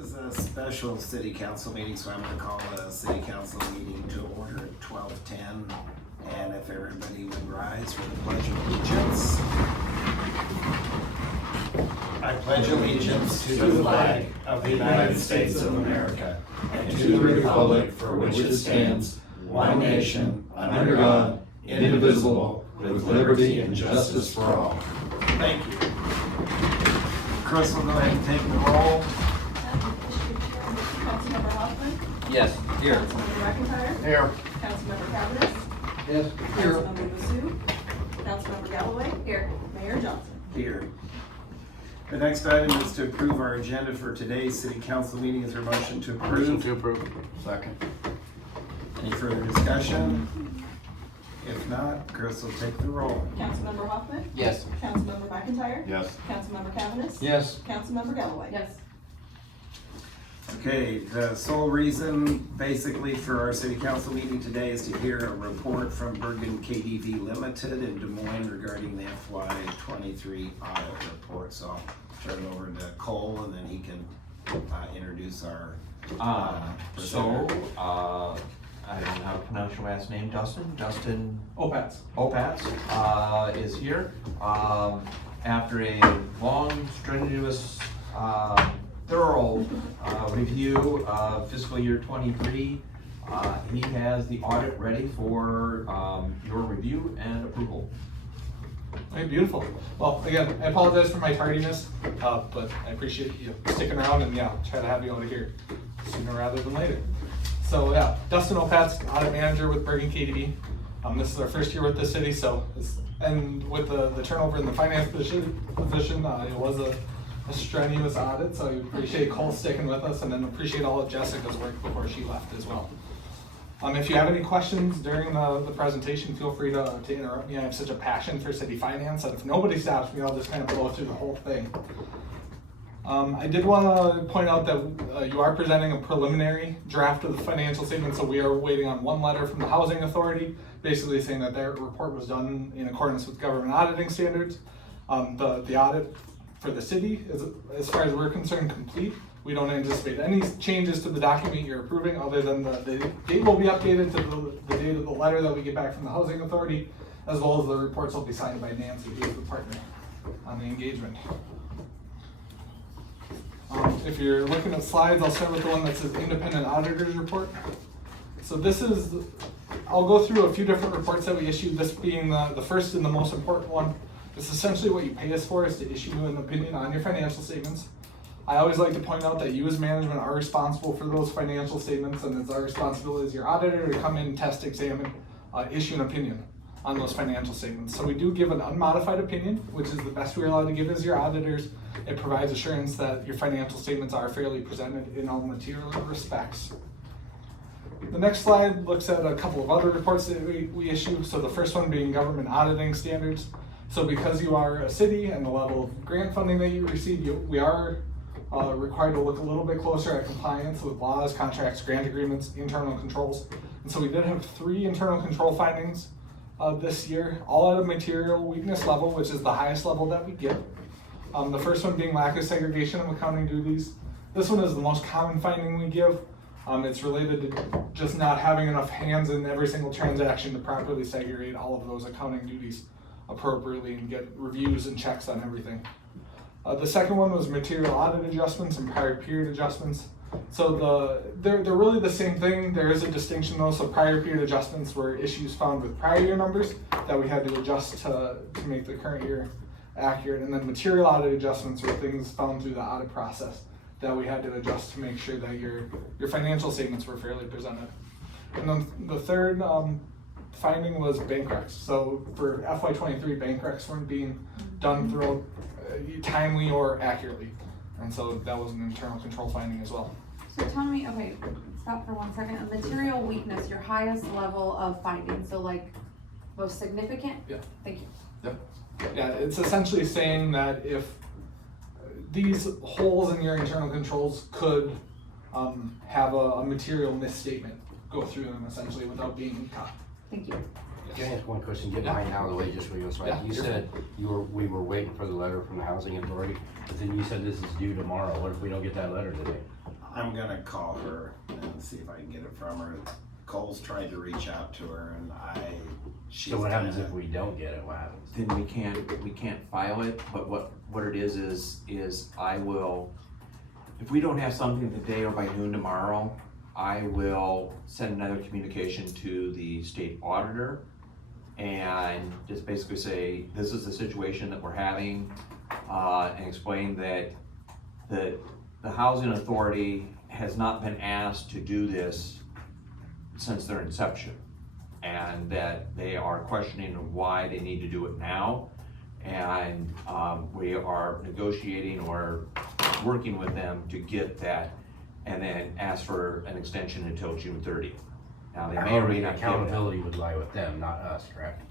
is a special city council meeting, so I'm gonna call a city council meeting to order at 12:10. And if everybody would rise for the pledge of allegiance. I pledge allegiance to the flag of the United States of America and to the republic for which it stands, one nation, under God, indivisible, with liberty and justice for all. Thank you. Chris will go ahead and take the roll. Councilmember Hoffman? Yes, here. Councilmember McIntyre? Here. Councilmember Cavanagh? Yes, here. Councilmember Mizzou? Councilmember Galloway? Here. Mayor Johnson? Here. The next item is to approve our agenda for today's city council meeting. Is there a motion to approve? Motion to approve. Second. Any further discussion? If not, Chris will take the roll. Councilmember Hoffman? Yes. Councilmember McIntyre? Yes. Councilmember Cavanagh? Yes. Councilmember Galloway? Yes. Okay, the sole reason basically for our city council meeting today is to hear a report from Bergen KDV Limited in Des Moines regarding the FY23 audit report. So I'll turn it over to Cole and then he can introduce our So, I don't know how to pronounce your last name, Dustin Opats. is here. After a long, strenuous, thorough review of fiscal year 23, he has the audit ready for your review and approval. Okay, beautiful. Well, again, I apologize for my tardiness, but I appreciate you sticking around and try to have you out of here sooner rather than later. So Dustin Opats, audit manager with Bergen KDV. This is our first year with the city, and with the turnover in the finance position, it was a strenuous audit, so I appreciate Cole sticking with us and then appreciate all of Jessica's work before she left as well. If you have any questions during the presentation, feel free to interrupt me. I have such a passion for city finance that if nobody stops me, I'll just kind of blow through the whole thing. I did want to point out that you are presenting a preliminary draft of the financial statement, so we are waiting on one letter from the Housing Authority, basically saying that their report was done in accordance with government auditing standards. The audit for the city is, as far as we're concerned, complete. We don't anticipate any changes to the document you're approving other than the date will be updated to the date of the letter that we get back from the Housing Authority, as well as the reports will be signed by Nancy, who is the partner on the engagement. If you're looking at slides, I'll start with the one that says Independent Auditor's Report. So I'll go through a few different reports that we issued, this being the first and the most important one. It's essentially what you pay us for, is to issue an opinion on your financial statements. I always like to point out that you as management are responsible for those financial statements, and it's our responsibility as your auditor to come in, test, examine, issue an opinion on those financial statements. So we do give an unmodified opinion, which is the best we're allowed to give as your auditors. It provides assurance that your financial statements are fairly presented in all material respects. The next slide looks at a couple of other reports that we issue. So the first one being government auditing standards. So because you are a city and the level of grant funding that you receive, we are required to look a little bit closer at compliance with laws, contracts, grant agreements, internal controls. And so we did have 3 internal control findings this year, all at a material weakness level, which is the highest level that we get. The first one being lack of segregation of accounting duties. This one is the most common finding we give. It's related to just not having enough hands in every single transaction to properly segregate all of those accounting duties appropriately and get reviews and checks on everything. The second one was material audit adjustments and prior period adjustments. So they're really the same thing. There is a distinction though. So prior period adjustments were issues found with prior year numbers that we had to adjust to make the current year accurate. And then material audit adjustments were things found through the audit process that we had to adjust to make sure that your financial statements were fairly presented. And then the third finding was bank recs. So for FY23, bank recs weren't being done throughout timely or accurately. And so that was an internal control finding as well. So tell me, okay, stop for 1 second. A material weakness, your highest level of finding, so like most significant? Yeah. Thank you. Yep. Yeah, it's essentially saying that if these holes in your internal controls could have a material misstatement go through them essentially without being caught. Thank you. Can I ask one question? Get mine out of the way just so we go right. Yeah, You said we were waiting for the letter from the Housing Authority, but then you said this is due tomorrow. What if we don't get that letter today? I'm gonna call her and see if I can get it from her. Cole's tried to reach out to her and she's. So what happens kinda- if we don't get it? What happens? Then we can't file it, but what it is I will, if we don't have something today or by noon tomorrow, I will send another communication to the state auditor and just basically say, this is the situation that we're having, and explain that the housing authority has not been asked to do this since their inception. And that they are questioning why they need to do it now. And we are negotiating or working with them to get that and then ask for an extension until June 30th. Now, they may or may not give that. Accountability would lie with them, not us, correct?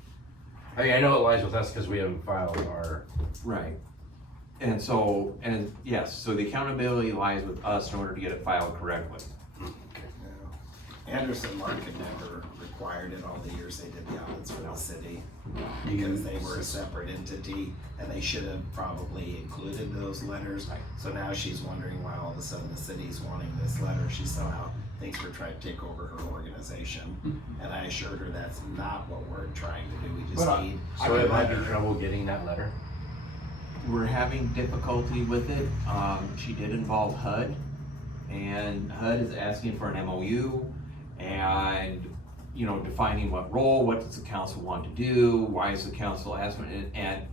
I mean, I know it lies with us because we haven't filed our. Right. And so, and yes, so the accountability lies with us in order to get it filed correctly. Anderson Market never required it all the years they did the audits for the city. Because they were a separate entity and they should have probably included those letters. So now she's wondering why all of a sudden the city's wanting this letter. She somehow thinks we're trying to take over her organization. And I assured her that's not what we're trying to do. We just need. So we might be trouble getting that letter? We're having difficulty with it. She did involve HUD, and HUD is asking for an MOU and, you know, defining what role, what does the council want to do, why is the council asking, and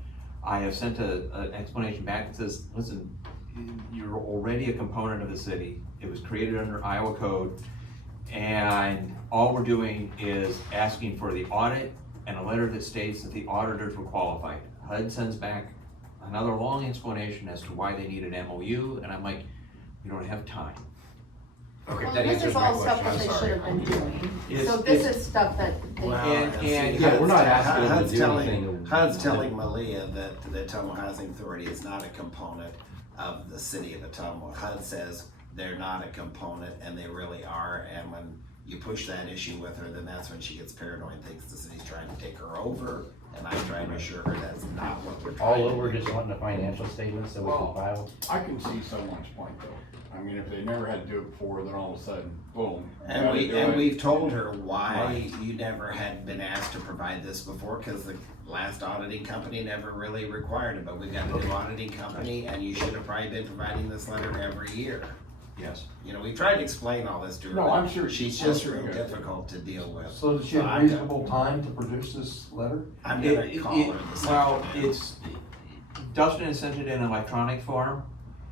I have sent an explanation back that says, listen, you're already a component of the city. It was created under Iowa code, and all we're doing is asking for the audit and a letter that states that the auditors were qualified. HUD sends back another long explanation as to why they need an MOU, and I'm like, we don't have time. Okay, Well, that this answers is my all stuff question, that I'm they should sorry. have been doing. It's- So this it's- is stuff that they. Well, And- see, and- Yeah, we're not asking them to HUD's do telling- anything. HUD's telling Malia that the Ottumwa Housing Authority is not a component of the city of Ottumwa. HUD says they're not a component and they really are, and when you push that issue with her, then that's when she gets paranoid and thinks the city's trying to take her over, and I'm trying to assure her that's not what we're trying All to over do. just wanting the financial statements that we can Well, file? I can see someone's point though. I mean, if they never had to do it before, then all of a sudden, boom. And gotta do it. we've told her why Right. you never had been asked to provide this before, cause the last auditing company never really required it, but we've got a new auditing company, and you should have probably been providing this letter every year. Yes. You know, we tried to explain all this to her. No, but I'm sure- She's I'm just sure real you got it. difficult to deal with. So does she So have I'm reasonable time to produce this letter? I'm gonna It- call it- her this Well, afternoon. it's, Dustin has sent it in electronic form.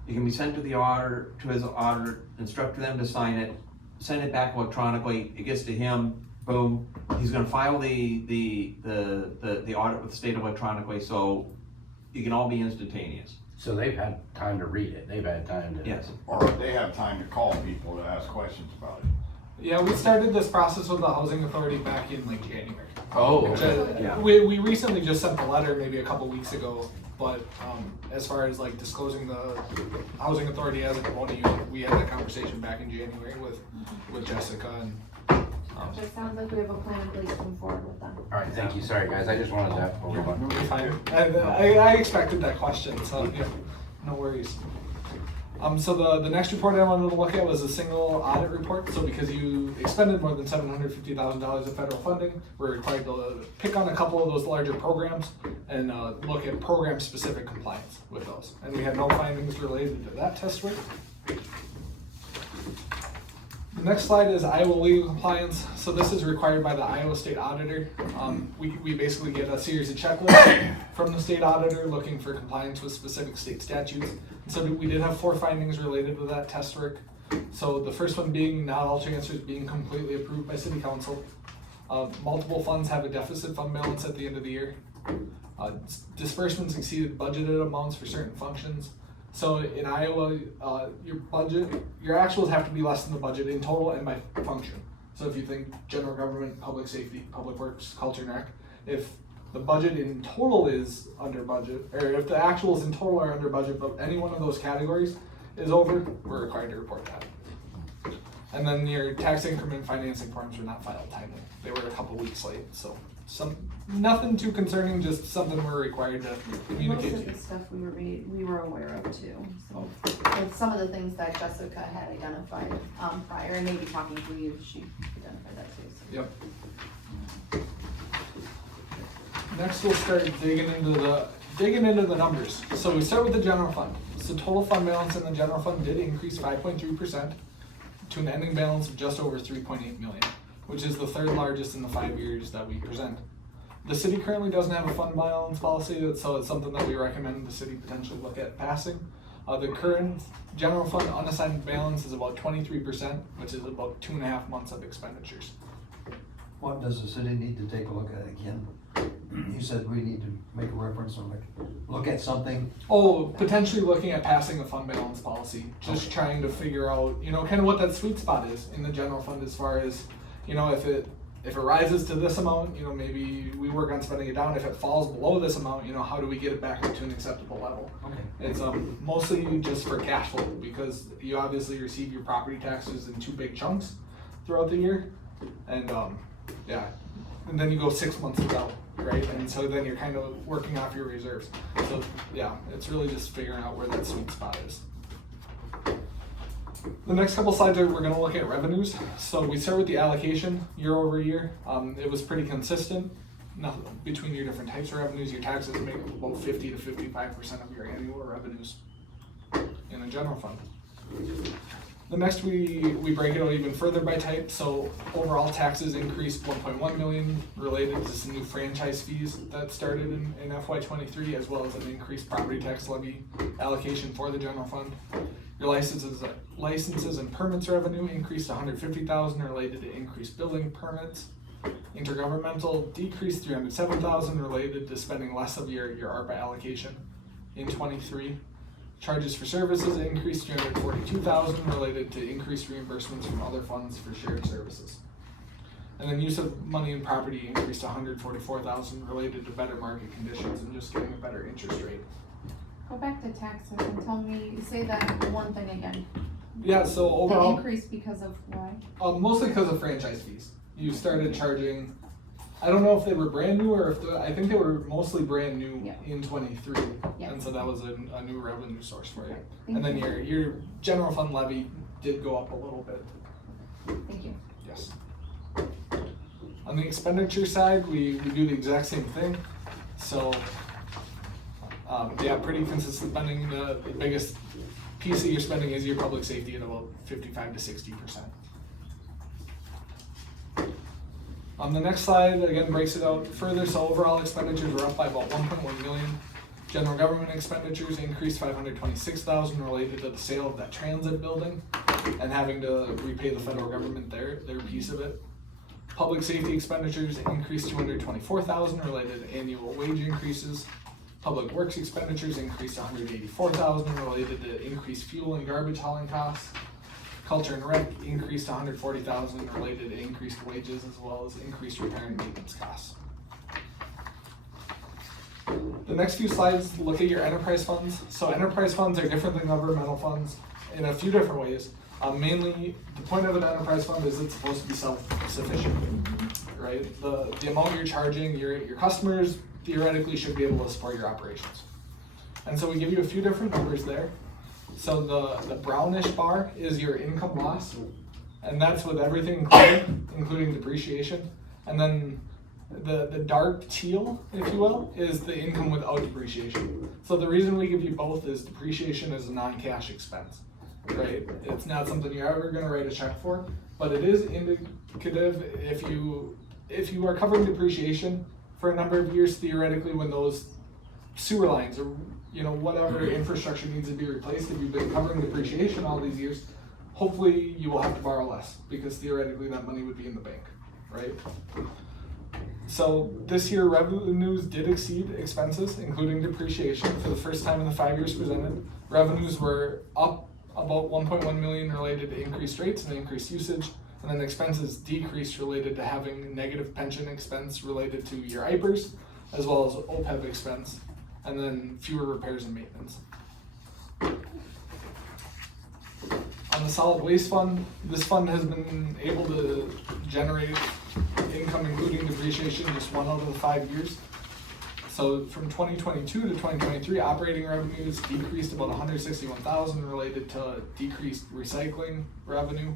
It can be sent to the auditor, to his auditor, instruct them to sign it, send it back electronically, it gets to him, boom. He's gonna file the audit with the state electronically, so it can all be instantaneous. So they've had time to read it, they've had time to. Yes. Or they have time to call people to ask questions about it. Yeah, we started this process with the housing authority back in like January. Oh, Which, okay. Yeah. we recently just sent the letter maybe a couple weeks ago, but, as far as like disclosing the housing authority as a component unit, we had that conversation back in January with Jessica and, It sounds like we have a plan in place to move forward with them. All right, thank you, sorry guys, I just wanted that. we'll be fine. And I expected that question, so, yeah, no worries. So the next report I wanted to look at was a single audit report. So because you expended more than $750,000 of federal funding, we're required to pick on a couple of those larger programs and look at program-specific compliance with those. And we had no findings related to that test work. The next slide is Iowa legal compliance. So this is required by the Iowa State Auditor. We basically get a series of checklists from the state auditor looking for compliance with specific state statutes. So we did have 4 findings related to that test work. So the first one being not all transfers being completely approved by city council. Multiple funds have a deficit fund balance at the end of the year. Disbursements exceeded budgeted amounts for certain functions. So in Iowa, your actuals have to be less than the budget in total and by function. So if you think general government, public safety, public works, culture and rec, if the budget in total is under budget, or if the actuals in total are under budget, but any one of those categories is over, we're required to report that. And then your tax increment financing forms were not filed timely. They were a couple weeks late, so nothing too concerning, just something we're required to communicate Most to of you. the stuff we were aware of too, so. With some of the things that Jessica had identified, prior, and maybe talking to you, she identified that too, so. Yep. Next, we'll start digging into the numbers. So we start with the general fund. So total fund balance in the general fund did increase 5.3% to an ending balance of just over 3.8 million, which is the third largest in the 5 years that we present. The city currently doesn't have a fund balance policy, so it's something that we recommend the city potentially look at passing. The current general fund unassigned balance is about 23%, which is about 2.5 months of expenditures. What does the city need to take a look at again? You said we need to make a reference or look at something. Oh, potentially looking at passing a fund balance policy, just trying to figure out, kind of what that sweet spot is in the general fund as far as, if it rises to this amount, maybe we work on spending it down. If it falls below this amount, how do we get it back up to an acceptable level? Okay. It's mostly just for cash flow, because you obviously receive your property taxes in 2 big chunks throughout the year. And and then you go 6 months without, right? And so then you're kind of working off your reserves. So yeah, it's really just figuring out where that sweet spot is. The next couple slides we're going to look at revenues. So we start with the allocation year over year. It was pretty consistent. Between your different types of revenues, your taxes make up about 50 to 55% of your annual revenues in a general fund. The next we break it out even further by type. So overall taxes increased 1.1 million related to some new franchise fees that started in FY23, as well as an increased property tax levy allocation for the general fund. Your licenses and permits revenue increased 150,000 related to increased building permits. Intergovernmental decreased 307,000 related to spending less of your ARPA allocation in 23. Charges for services increased 342,000 related to increased reimbursements from other funds for shared services. And then use of money and property increased 144,000 related to better market conditions and just getting a better interest rate. Go back to taxes and tell me, say that one thing again. Yeah, so The overall, increase because of why? mostly because of franchise fees. You started charging, I don't know if they were brand new or I think they were mostly brand new Yeah. in 23. Yeah. And so that was a new revenue source for you. Okay, And thank then you. your general fund levy did go up a little bit. Thank you. Yes. On the expenditure side, we do the exact same thing. So, pretty consistent spending. The biggest piece of your spending is your public safety at about 55 to 60%. On the next slide, again, breaks it out further. So overall expenditures were up by about 1.1 million. General government expenditures increased 526,000 related to the sale of that transit building and having to repay the federal government their piece of it. Public safety expenditures increased 224,000 related to annual wage increases. Public works expenditures increased 184,000 related to increased fuel and garbage hauling costs. Culture and rec increased 140,000 related to increased wages as well as increased repair and maintenance costs. The next few slides look at your enterprise funds. So enterprise funds are different than governmental funds in a few different ways. Mainly, the point of an enterprise fund is it's supposed to be self-sufficient, right? The amount you're charging your customers theoretically should be able to support your operations. And so we give you a few different numbers there. So the brownish bar is your income loss, and that's with everything included, including depreciation. And then the dark teal, if you will, is the income without depreciation. So the reason we give you both is depreciation is a non-cash expense, right? It's not something you're ever gonna write a check for, but it is indicative if you are covering depreciation for a number of years, theoretically, when those sewer lines or whatever infrastructure needs to be replaced, if you've been covering depreciation all these years, hopefully you will have to borrow less because theoretically that money would be in the bank, right? So this year revenues did exceed expenses, including depreciation, for the first time in the 5 years presented. Revenues were up about 1.1 million related to increased rates and increased usage, and then expenses decreased related to having negative pension expense related to your IPERs, as well as OPEB expense, and then fewer repairs and maintenance. On the solid waste fund, this fund has been able to generate income including depreciation just 1 out of the 5 years. So from 2022 to 2023, operating revenues decreased about 161,000 related to decreased recycling revenue.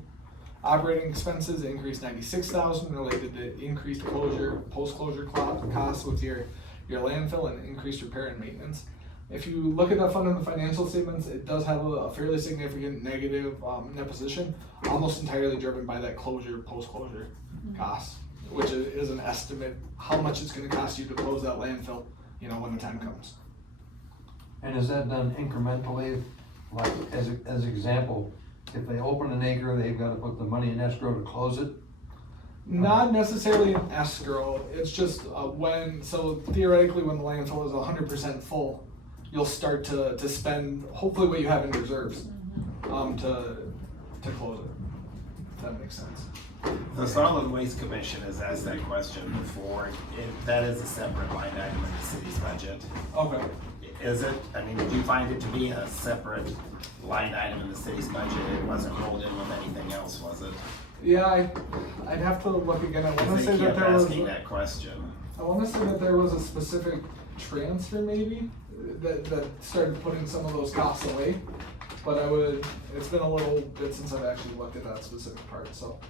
Operating expenses increased 96,000 related to increased post-closure costs with your landfill and increased repair and maintenance. If you look at that fund in the financial statements, it does have a fairly significant negative net position, almost entirely driven by that post-closure costs, which is an estimate how much it's gonna cost you to close that landfill, when the time comes. And is that done incrementally, like, as an example, if they open an acre, they've gotta put the money in escrow to close it? Not necessarily an escrow, it's just so theoretically when the landfill is 100% full, you'll start to spend hopefully what you have in reserves, to close it, if that makes sense. The Solid Waste Commission has asked that question before. That is a separate line item in the city's budget. Okay. Is it? I mean, did you find it to be a separate line item in the city's budget? It wasn't rolled in with anything else, was it? Yeah, I'd have to look again. I Because wanna say they that kept there was, asking that question. I wanna say that there was a specific transfer maybe that started putting some of those costs away. But it's been a little bit since I've actually looked at that specific part, so.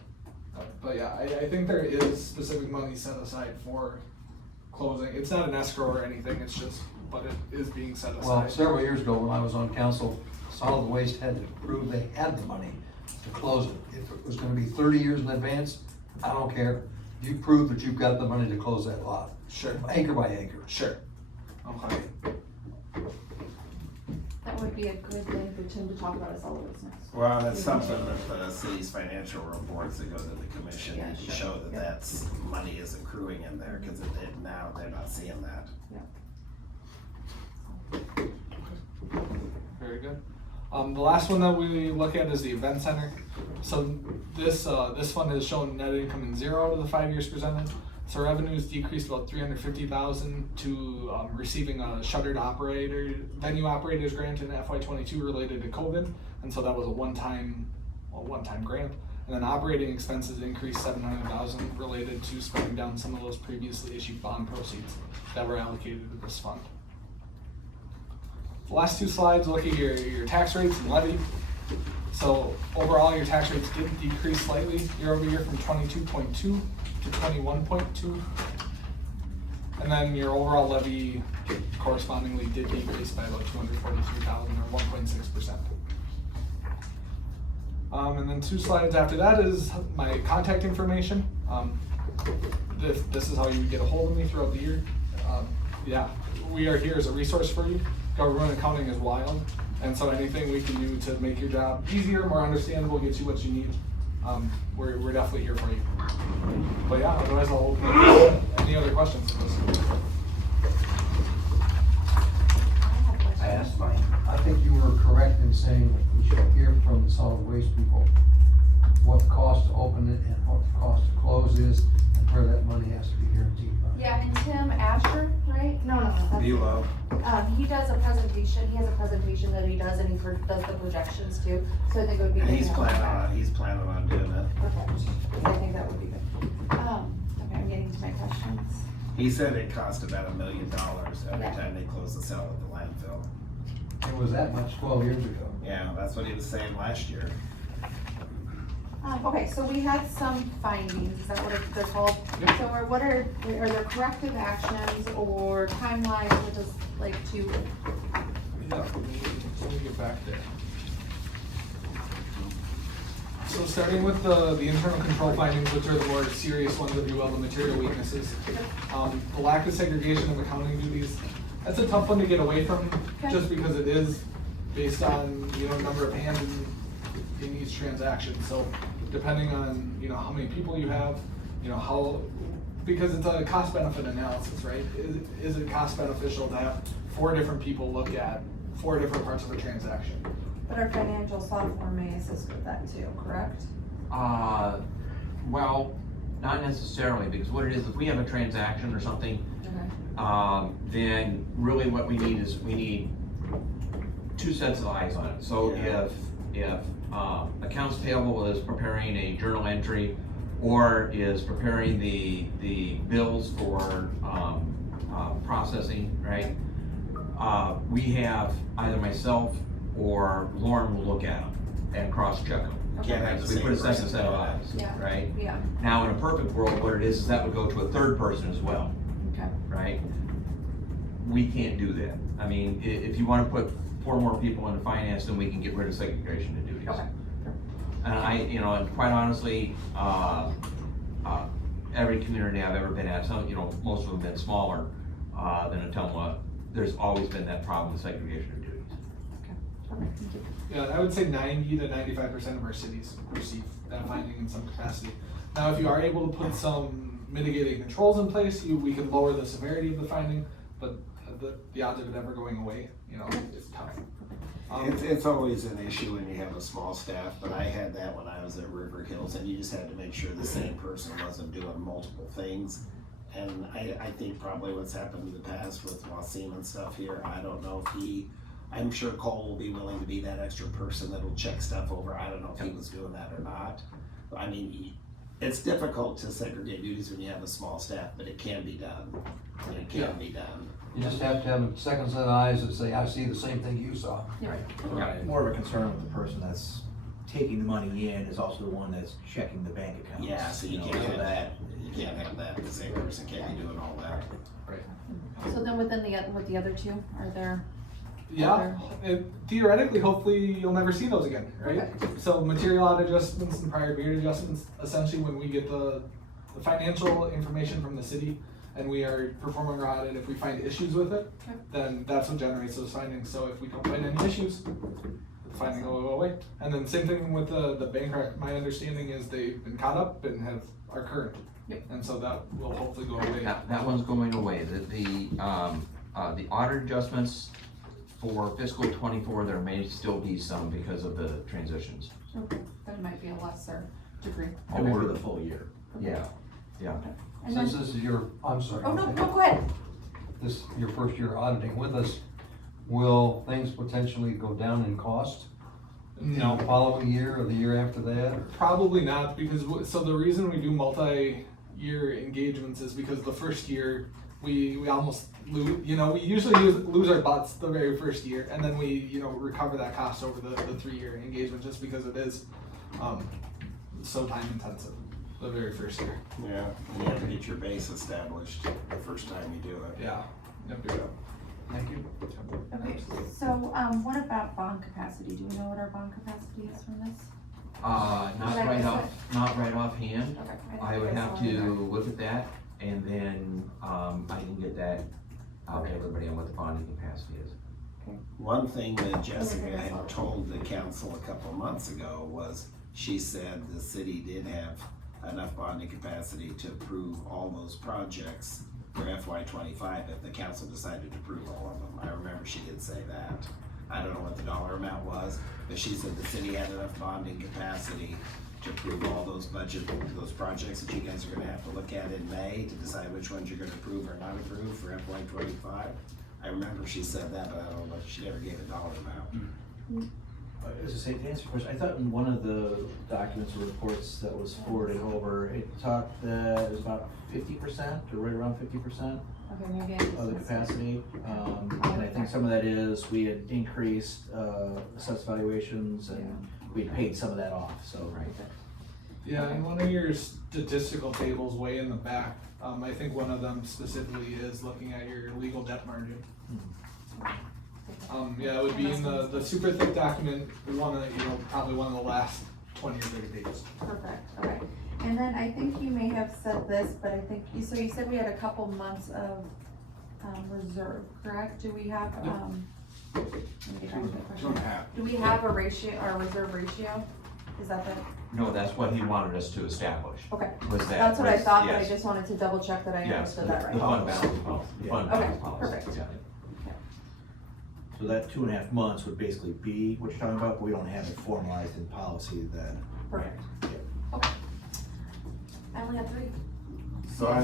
But yeah, I think there is specific money set aside for closing. It's not an escrow or anything, but it is being set aside. Well, several years ago, when I was on council, solid waste had to prove they had the money to close it. If it was gonna be 30 years in advance, I don't care. You prove that you've got the money to close that lot, Sure, acre by acre. sure. Okay. That would be a good thing for Tim to talk about as solid waste next. Well, that's something that the city's financial reports that go to the commission Yeah, need to sure. show that that's money is accruing in there, because now they're not seeing that. Very good. The last one that we look at is the event center. So this fund has shown net income in 0 out of the 5 years presented. So revenues decreased about 350,000 to receiving a shuttered venue operators grant in FY22 related to COVID, and so that was a one-time grant. And then operating expenses increased 700,000 related to spending down some of those previously issued bond proceeds that were allocated to this fund. The last 2 slides look at your tax rates and levy. So overall, your tax rates did decrease slightly year over year from 22.2 to 21.2. And then your overall levy correspondingly did decrease by about 243,000 or 1.6%. And then 2 slides after that is my contact information. This is how you get a hold of me throughout the year. Yeah, we are here as a resource for you. Government accounting is wild, and so anything we can do to make your job easier, more understandable, get you what you need, we're definitely here for you. But yeah, otherwise I'll open it up. Any other questions? I asked mine. I think you were correct in saying we should hear from the solid waste people what the cost to open it and what the cost to close is and where that money has to be guaranteed by. Yeah, and Tim Asher, right? No, that's. Below. He does a presentation, he has a presentation that he does and he does the projections too, so I think it would be good. And he's to have him planning on doing it. back. Perfect, 'cause I think that would be good. Okay, I'm getting to my questions. He said it cost about $1 million every Yeah. time they close the cell at the landfill. It was that much 12 years ago. Yeah, that's what he was saying last year. Okay, so we had some findings, is that what they're called? Yep. So are there corrective actions or timelines, which is like to, Yeah, let me get back there. So starting with the internal control findings, which are the more serious ones, if you will, the material weaknesses. The lack of segregation of accounting duties, that's a tough one to get away from, Okay. just because it is based on, number of hands in each transaction. So depending on, how many people you have, because it's a cost benefit analysis, right? Is it cost beneficial to have 4 different people look at 4 different parts of a transaction? but our financial software may assist with that too, correct? Well, not necessarily, because what it is, if we have a transaction or something, Okay. then really what we need is, we need 2 sets of eyes on it. So Yeah. if, accounts payable is preparing a journal entry or is preparing the bills for, processing, right? We have, either myself or Lauren will look at them and cross-check them. Can't have the So we same put a second person set of doing it. eyes, Yeah. right? Yeah, Now, in a perfect world, what it is that would go to a third person as well, okay. right? We can't do that. I mean, if you wanna put 4 more people into finance, then we can get rid of segregation of duties. Okay. And and quite honestly, every community I've ever been at, most of them have been smaller, than Ottumwa, there's always been that problem with segregation of duties. Perfect, thank you. Yeah, I would say 90 to 95% of our cities receive that finding in some capacity. Now, if you are able to put some mitigating controls in place, we can lower the severity of the finding, but the odds of it ever going away, is tough. It's always an issue when you have a small staff, but I had that when I was at River Hills, and you just had to make sure the same person wasn't doing multiple things. And I think probably what's happened in the past with Wasim and stuff here, I don't know if I'm sure Cole will be willing to be that extra person that'll check stuff over. I don't know if he was doing that or not. I mean, it's difficult to segregate duties when you have a small staff, but it can be done. It can be done. You just have to have a second set of eyes that say, I see the same thing you saw. More of a concern with the person that's taking the money in is also the one that's checking the bank accounts. Yeah, so you can't have that. You can't have that. The same person can't be doing all that. So then with the other two, are there? Yeah, and theoretically, hopefully, you'll never see those again, right? So material audit adjustments and prior period adjustments, essentially when we get the financial information from the city and we are performing our audit, if we find issues with it, then that's what generates those findings. So if we don't find any issues, the finding will go away. And then same thing with the bank rec. My understanding is they've been caught up and are current. And so that will hopefully go away. That one's going away. The audit adjustments for fiscal '24, there may still be some because of the transitions. Okay, that might be a lesser degree. Over the full year. Yeah. And Since then, this is I'm sorry. oh, no, go ahead. This, your first year auditing with us, will things potentially go down in cost? No. The following year or the year after that? Or- Probably not, because, so the reason we do multi-year engagements is because the first year, we almost lose, we usually lose our butts the very first year, and then we, recover that cost over the 3-year engagement, just because it is, so time intensive, the very first year. Yeah, and you have to get your base established the first time you do it. Yeah. Yep. Thank you. Okay, so, what about bond capacity? Do we know what our bond capacity is from this? Not right offhand. Okay. I would have to look at that, and then, I can get that out to everybody on what the bonding capacity is. One thing that Jessica had told the council a couple of months ago was, she said the city did have enough bonding capacity to approve all those projects for FY25 if the council decided to approve all of them. I remember she did say that. I don't know what the dollar amount was, but she said the city had enough bonding capacity to approve all those projects that you guys are gonna have to look at in May to decide which ones you're gonna approve or not approve for FY25. I remember she said that, but I don't know if she ever gave a dollar amount. As I say, to answer your question, I thought in one of the documents or reports that was forwarded over, it talked that it was about 50%, or right around 50% Okay, maybe I just of the missed it. capacity. And I think some of that is, we had increased, assessed valuations and we had paid some of that off, so. Yeah, and one of your statistical tables way in the back, I think one of them specifically is looking at your legal debt margin. Yeah, it would be in the super thick document, probably one of the last 20 or 30 pages. Perfect, okay. And then I think you may have said this, but I think, so you said we had a couple months of, reserve, correct? Do we have, let me get back to the question. 2.5. Do we have a ratio, our reserve ratio? Is that the, No, that's what he wanted us to establish, okay. was that. That's what I thought, but I yes. just wanted to double check that I Yes, understood that right. the fund balance policy, fund Okay, balance policy. perfect. Yeah. So that 2.5 months would basically be what you're talking about, but we don't have it formalized in policy that. Perfect. Okay. I only have 3. So I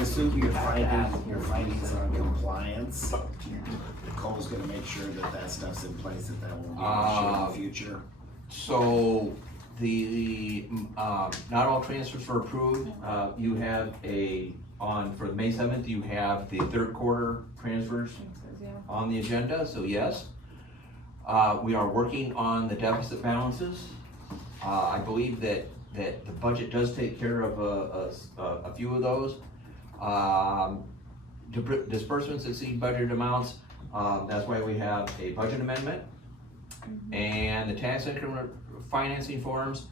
assume your findings on compliance, Cole's gonna make sure that stuff's in place, that won't be an issue in the future. So not all transfers were approved. You have for May 7th, you have the third quarter transfers on the agenda, so yes. We are working on the deficit balances. I believe that the budget does take care of a few of those. Disbursements exceed budget amounts, that's why we have a budget amendment. And the tax increment financing forms,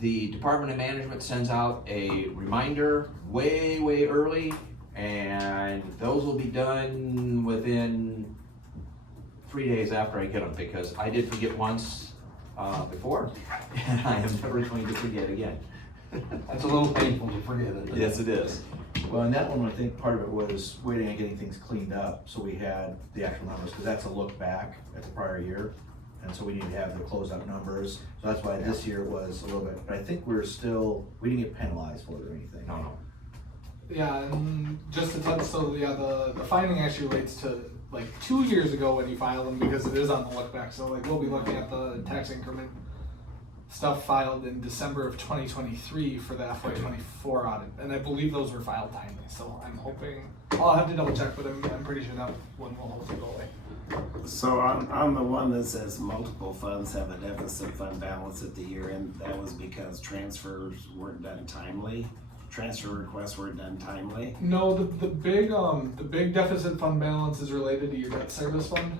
the Department of Management sends out a reminder way early, and those will be done within 3 days after I get them, because I did forget once before, and I am never going to forget again. That's a little painful to forget it. Yes, it is. Well, and that one, I think part of it was waiting on getting things cleaned up, so we had the actual numbers, because that's a look back at the prior year. And so we need to have the closeout numbers, so that's why this year was a little bit, but I think we didn't get penalized for it or anything. No. Yeah, and just to touch, so yeah, the finding actually relates to like 2 years ago when you filed them, because it is on the look back. So like we'll be looking at the tax increment stuff filed in December of 2023 for the FY24 audit, and I believe those were filed timely. So I'm hoping, I'll have to double check, but I'm pretty sure that one will hopefully go away. So on the one that says multiple funds have a deficit fund balance at the year end, that was because transfers weren't done timely? Transfer requests weren't done timely? No, the big deficit fund balance is related to your debt service fund,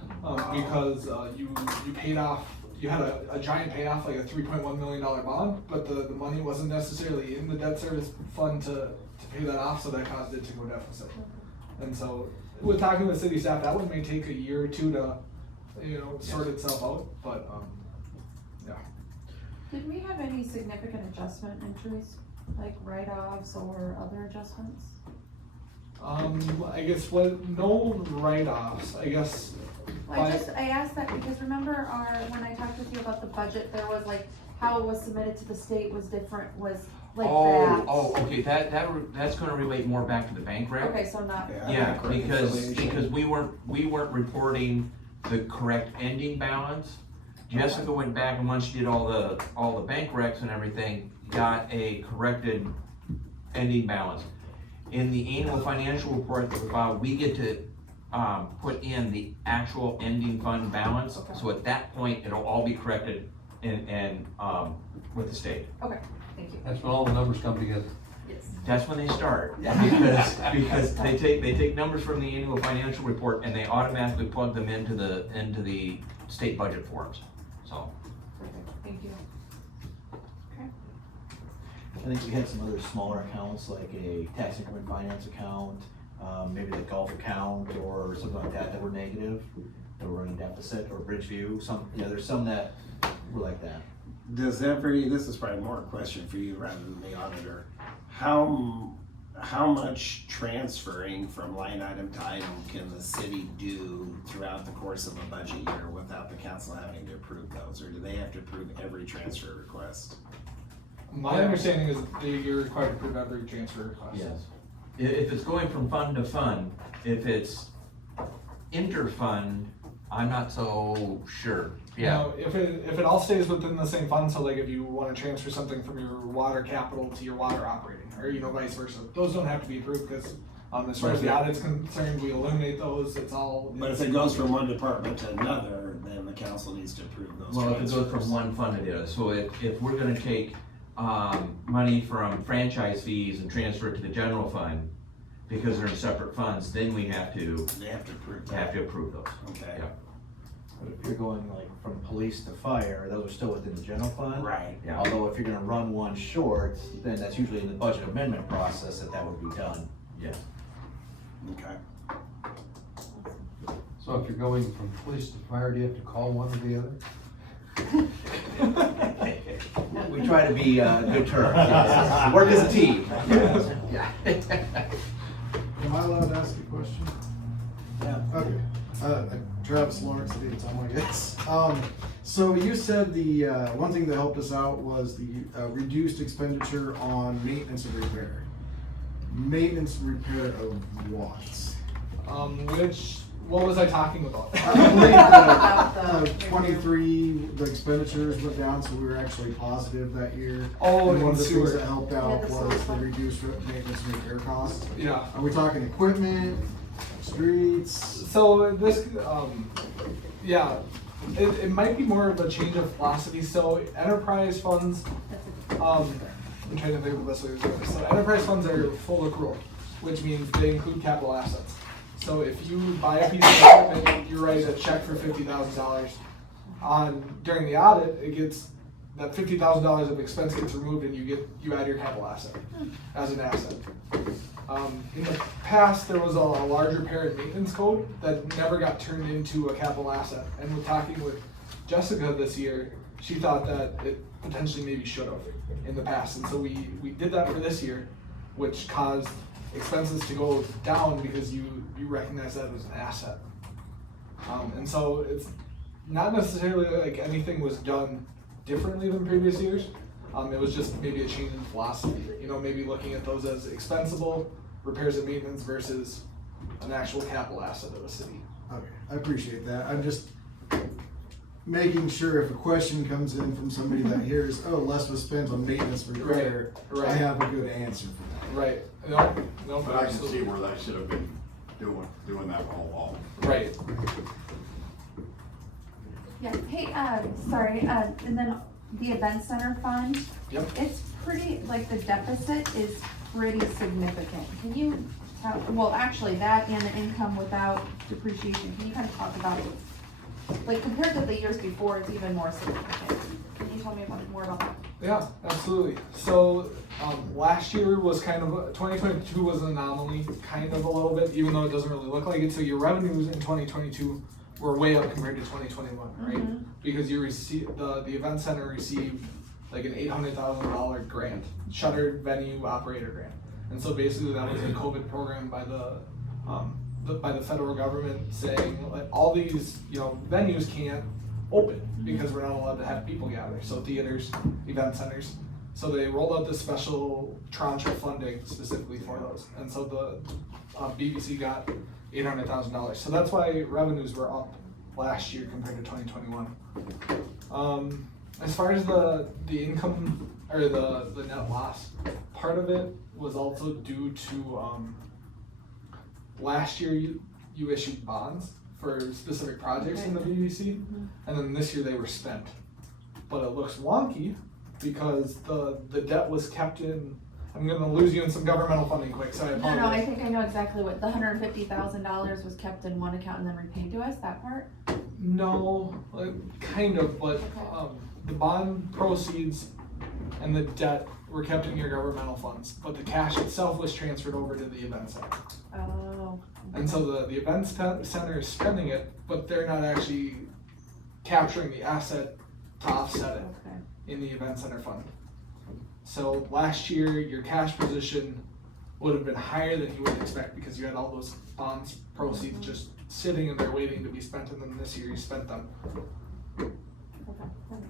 because you paid off, you had a giant payoff, like a $3.1 million bond, but the money wasn't necessarily in the debt service fund to pay that off, so that caused it to go deficit. And so, with talking with city staff, that one may take a year or two to, sort itself out, but, yeah. Did we have any significant adjustment entries, like write-offs or other adjustments? I guess no write-offs, I guess. I asked that because remember when I talked with you about the budget, there was like, how it was submitted to the state was different, was like that. Okay, that's gonna relate more back to the bank rec. Okay, so not. Yeah, because we weren't reporting the correct ending balance. Jessica went back, and once she did all the bank recs and everything, got a corrected ending balance. In the annual financial report that we filed, we get to put in the actual ending fund balance. Okay. So at that point, it'll all be corrected and with the state. Okay, thank you. That's when all the numbers come together. Yes. That's when they start, because they take numbers from the annual financial report and they automatically plug them into the state budget forms, so. Perfect, thank you. Okay. I think we had some other smaller accounts, like a tax increment finance account, maybe the golf account or something like that were negative, that were running deficit, or Bridgeview, there's some that were like that. This is probably more a question for you rather than the auditor. How much transferring from line item to item can the city do throughout the course of a budget year without the council having to approve those, or do they have to approve every transfer request? My understanding is that you're required to approve every transfer request. Yes. If it's going from fund to fund, if it's inter-fund, I'm not so sure. Yeah. Now, if it all stays within the same fund, so like if you wanna transfer something from your water capital to your water operating, or vice versa, those don't have to be approved, because as far as the audit's concerned, we eliminate those, it's all. But if it goes from one department to another, then the council needs to approve those Well, if it transfers. goes from one fund to the other, so if we're gonna take money from franchise fees and transfer it to the general fund, because they're in separate funds, then we have to They have to approve that. approve those. Okay. Yeah. But if you're going like from police to fire, those are still within the general fund. Right. Yeah. Although if you're gonna run one short, then that's usually in the budget amendment process that would be done. Yes. Okay. So if you're going from police to fire, do you have to call one or the other? We try to be good terms, yes. Work as a team. Yeah. Am I allowed to ask a question? Yeah. Okay. Travis Lawrence, I think it's on, I guess. So you said the one thing that helped us out was the reduced expenditure on maintenance and repair. Maintenance and repair of what? what was I talking about? I believe About that, the- 23, the expenditures went down, so we were actually positive that year. Oh, And one and of the sewer. things that helped Yeah, out the was sewer the fund. reduced maintenance and repair costs. Yeah. Are we talking equipment, streets? So this, yeah, it might be more of a change of philosophy. So enterprise funds, I'm trying to think of the best way to do this. So enterprise funds are full accrual, which means they include capital assets. So if you buy a piece of equipment, you write a check for $50,000. During the audit, it gets, that $50,000 of expense gets removed and you add your capital asset as an asset. In the past, there was a larger parent maintenance code that never got turned into a capital asset. And with talking with Jessica this year, she thought that it potentially maybe should have in the past. And so we did that for this year, which caused expenses to go down because you recognize that as an asset. And so it's not necessarily like anything was done differently than previous years. It was just maybe a change in philosophy, maybe looking at those as expensible repairs and maintenance versus an actual capital asset of a city. Okay, I appreciate that. I'm just making sure if a question comes in from somebody that hears, oh, less was spent on maintenance repair, Right. I have a good answer for that. Right. No, But I can see absolutely. where that should have been doing that all along. Right. Yeah, hey, sorry, and then the event center fund. Yep. It's pretty, like, the deficit is pretty significant. Can you tell, well, actually, that and the income without depreciation, can you kind of talk about, like, compared to the years before, it's even more significant. Can you tell me more about that? Yeah, absolutely. So last year was 2022 was an anomaly, kind of a little bit, even though it doesn't really look like it. So your revenues in 2022 were way up compared to 2021, right? Mhm. Because you received, the event center received like an $800,000 grant, shuttered venue operator grant. And so basically that was a COVID program by the federal government saying like all these, venues can't open because we're not allowed to have people gather. So theaters, event centers. So they rolled out this special tranche of funding specifically for those. And so the BBC got $800,000. So that's why revenues were up last year compared to 2021. As far as the income or the net loss, part of it was also due to last year you issued bonds for specific projects in the BBC, and then this year they were spent. But it looks wonky because the debt was kept in. I'm gonna lose you in some governmental funding quick, so I apologize. No, I think I know exactly what, the $150,000 was kept in one account and then repaid to us, that part? No, kind of, but Okay. the bond proceeds and the debt were kept in your governmental funds, but the cash itself was transferred over to the event center. Oh. And so the event center is spending it, but they're not actually capturing the asset to offset it Okay. in the event center fund. So last year, your cash position would have been higher than you would expect because you had all those bonds proceeds just sitting and they're waiting to be spent, and then this year you spent them. Okay, that makes sense.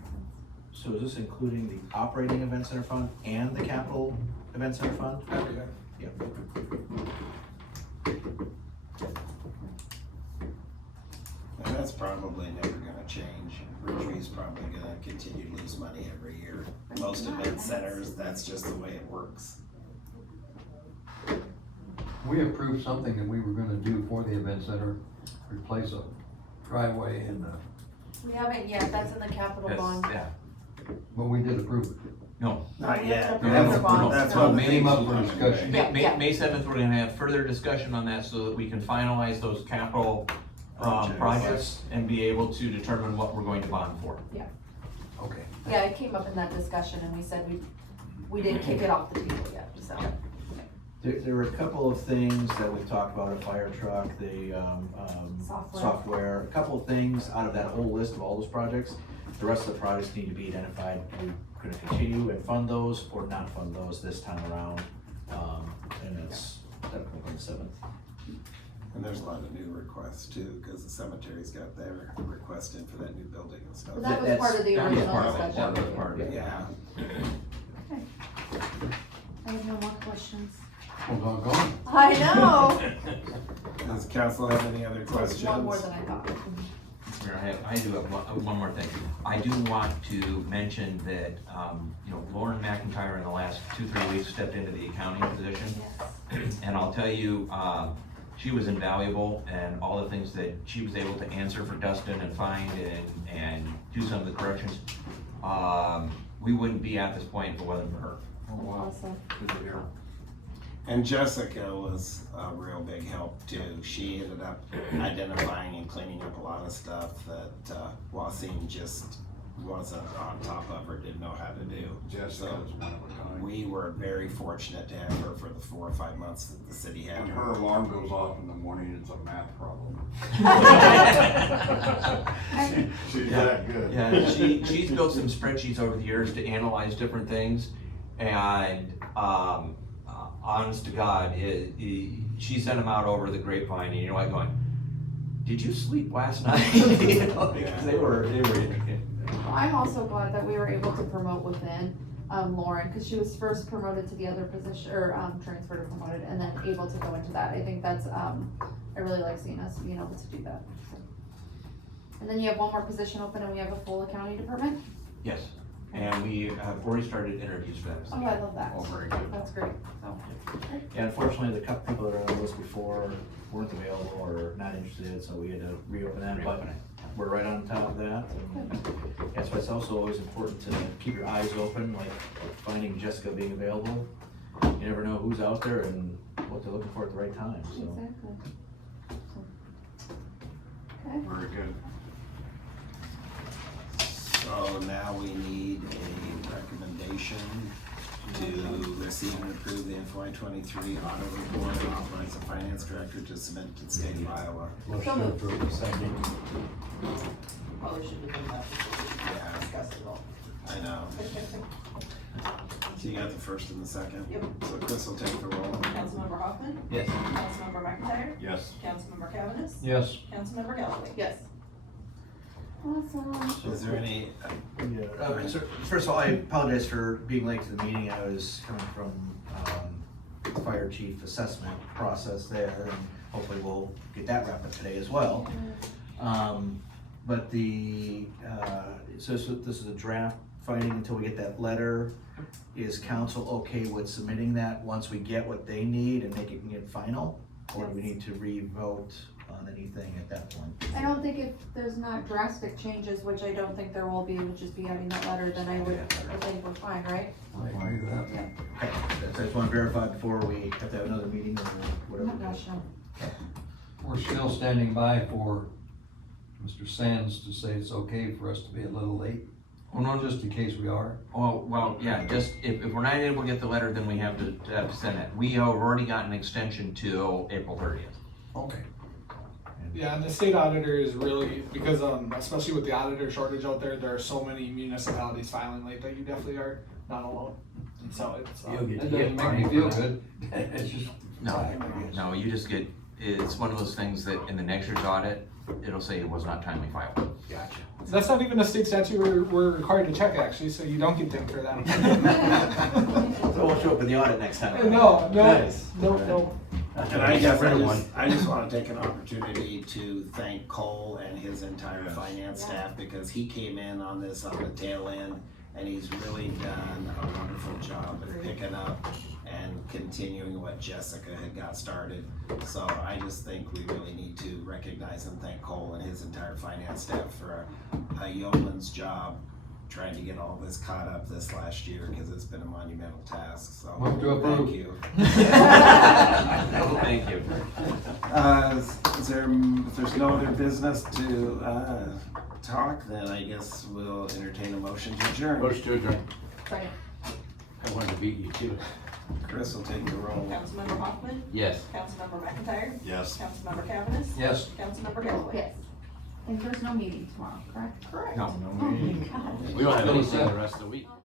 So is this including the operating event center fund and the capital event center fund? Everything. Yep. And that's probably never gonna change. Retreat's probably gonna continue to lose money every year. Most event centers, that's just the way it works. We approved something that we were gonna do for the event center, replace a driveway and, We haven't yet, that's in the capital bond. Yeah, but we did approve it. no. Not yet. We haven't approved the That's bonds. one of the Came things. up for discussion. Yeah, yeah. May 7th, we're gonna have further discussion on that so that we can finalize those capital projects and be able to determine what we're going to bond for. Okay. Yeah, it came up in that discussion and we said we didn't kick it off the table yet, so. There were a couple of things that we talked about, a fire truck, the software, a couple of things out of that whole list of all those projects. The rest of the projects need to be identified. We're gonna continue and fund those or not fund those this time around. And it's definitely on the 7th. And there's a lot of new requests too, because the cemetery's got their request in for that new building and stuff. But that was part of the That was original part of it. discussion. That was part of it. Yeah. Okay. I have no more questions. Well, doggone. I know. Does council have any other questions? One more than I thought. Mayor, I do have one more thing. I do want to mention that, Lauren McIntyre in the last 2-3 weeks stepped into the accounting position. And I'll tell you, she was invaluable, and all the things that she was able to answer for Dustin and find and do some of the corrections. We wouldn't be at this point if it wasn't for her. Awesome. Good to hear. And Jessica was a real big help too. She ended up identifying and cleaning up a lot of stuff that Wasim just wasn't on top of or didn't know how to do. Jessica's one of a kind. We were very fortunate to have her for the 4 or 5 months that the city had When her. her alarm goes off in the morning, it's a math problem. She's that good. Yeah, she's built some spreadsheets over the years to analyze different things, and honest to God, she sent them out over the grapevine, and you're like going, "Did you sleep last night?" Because they were interesting. Well, I'm also glad that we were able to promote within Lauren, because she was first promoted to the other position, or transferred or promoted, and then able to go into that. I think that's, I really like seeing us being able to do that. And then you have one more position open, and we have a full accounting department? Yes, and we have already started interviews for that. Oh, I love that. Oh, very good. That's great, so. Yeah, unfortunately, the couple people that were on the list before weren't available or not interested, so we had to reopen that, but Reopen it. we're right on top of that. And that's why it's also always important to keep your eyes open, like finding Jessica being available. You never know who's out there and what they're looking for at the right time, so. Exactly. Okay. Very good. So now we need a recommendation to receive and approve the FY23 audit report and authorize the finance director to submit to the state of Iowa. Motion approved, second. Probably should have done that before Yeah. we discussed it all. I know. So you got the first and the second? Yep. So Chris will take the roll. Councilmember Hoffman, Yes. Councilmember McIntyre, Yes. Councilmember Cavanagh, Yes. Councilmember Galloway. Yes. Awesome. Is there any, So, first of all, I apologize for being late to the meeting. I was coming from the fire chief assessment process there, and hopefully we'll get that wrapped up today as well. But so this is a draft finding until we get that letter. Is council okay with submitting that once we get what they need and make it final? Or do we need to re-vote on anything at that point? I don't think if there's not drastic changes, which I don't think there will be, which is be having that letter, then I think we're fine, right? I agree with that. Okay, so I just want to verify before we have to have another meeting or Oh whatever. my gosh, no. We're still standing by for Mr. Sands to say it's okay for us to be a little late. Oh, no, Just in case we are. Well, yeah, just, if we're not able to get the letter, then we have to send it. We have already got an extension till April 30th. Okay. Yeah, and the state auditor is really, because especially with the auditor shortage out there, there are so many municipalities filing late that you definitely are not alone. So it's, It doesn't make me feel good. It's just. No, you just get, it's one of those things that in the next year's audit, it'll say it was not timely filed. Gotcha. that's not even a state statute we're required to check actually, so you don't get dinged for that. So we'll show up in the audit next time. No, Nice. no. and I guess I just want to take an opportunity to thank Cole and his entire finance staff, because he came in on this on the tail end, and he's really done a wonderful job of picking up and continuing what Jessica had got started. So I just think we really need to recognize and thank Cole and his entire finance staff for a yeoman's job trying to get all this caught up this last year, because it's been a monumental task, so Move to approve. thank you. Thank you. If there's no other business to talk, then I guess we'll entertain a motion to adjourn. Motion to adjourn. Second. I wanted to beat you too. Chris will take the roll. Councilmember Hoffman, Yes. Councilmember McIntyre, Yes. Councilmember Cavanagh, Yes. Councilmember Galloway. Yes. And there's no meeting tomorrow, correct? Correct. No. Oh my gosh. We don't have anything the rest of the week.